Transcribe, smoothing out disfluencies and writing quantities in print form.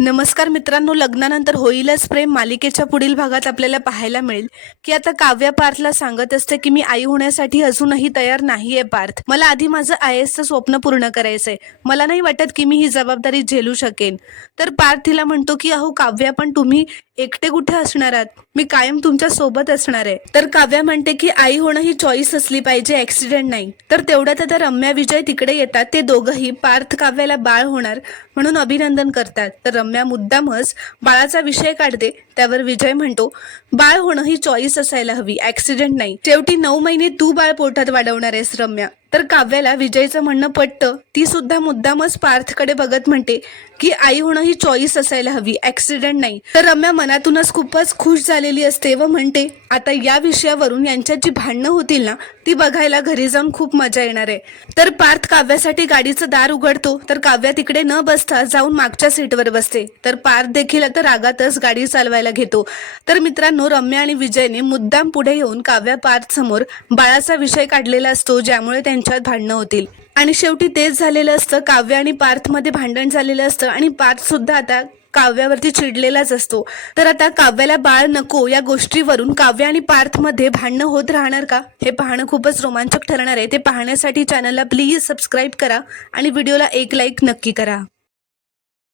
नमस्कार मित्रांनो, लग्नानंतर होईलच प्रेम मालिकेच्या पुढील भागात आपल्याला पाहायला मिळेल की आता काव्या पार्थला सांगत असते की मी आई होण्यासाठी अजूनही तयार नाहीये पार्थ. मला आधी माझं IASचं स्वप्न पूर्ण करायचंय. मला नाही वाटत की मी ही जबाबदारी झेलू शकेन. तर पार्थ तिला म्हणतो की अहो काव्या, पण तुम्ही एकटे कुठे असणार आहात? मी कायम तुमच्या सोबत असणार आहे. तर काव्या म्हणते की आई होणं ही चॉईस असली पाहिजे, ऍक्सिडेंट नाही. तर तेवढ्यात आता रम्या विजय तिकडे येतात. ते दोघंही पार्थ काव्याला बाळ होणार म्हणून अभिनंदन करतात. तर रम्या मुद्दामच बाळाचा विषय काढते. त्यावर विजय म्हणतो बाळ होणं ही चॉईस असायला हवी, ऍक्सिडेंट नाही. शेवटी 9 महिने तू बाळ पोटात वाढवणार आहेस रम्या. तर काव्याला विजयचं म्हणणं पटतं. ती सुद्धा मुद्दामच पार्थकडे बघत म्हणते की आई होणं ही चॉईस असायला हवी, ऍक्सिडेंट नाही. तर रम्या मनातूनच खूपच खुश झालेली असते व म्हणते आता या विषयावरून यांच्यात जी भांडणं होतील ना, ती बघायला घरी जाऊन खूप मजा येणार आहे. तर पार्थ काव्यासाठी गाडीचं दार उघडतो. तर काव्या तिकडे न बसता जाऊन मागच्या सीटवर बसते. तर पार्थ देखील आता रागातच गाडी चालवायला घेतो. तर मित्रांनो, रम्या आणि विजयने मुद्दाम पुढे येऊन काव्या पार्थ समोर बाळाचा विषय काढलेला असतो, ज्यामुळे त्यांच्यात भांडणं होतील. आणि शेवटी तेच झालेलं असतं. काव्या आणि पार्थ मध्ये भांडण झालेलं असतं आणि पार्थ सुद्धा आता काव्यावरती चिडलेलाच असतो. तर आता काव्याला बाळ नको या गोष्टीवरून काव्या आणि पार्थ मध्ये भांडणं होत राहणार का, हे पाहणं खूपच रोमांचक ठरणार आहे. ते पाहण्यासाठी चॅनलला प्लीज सबस्क्राईब करा आणि व्हिडिओला एक लाईक नक्की करा.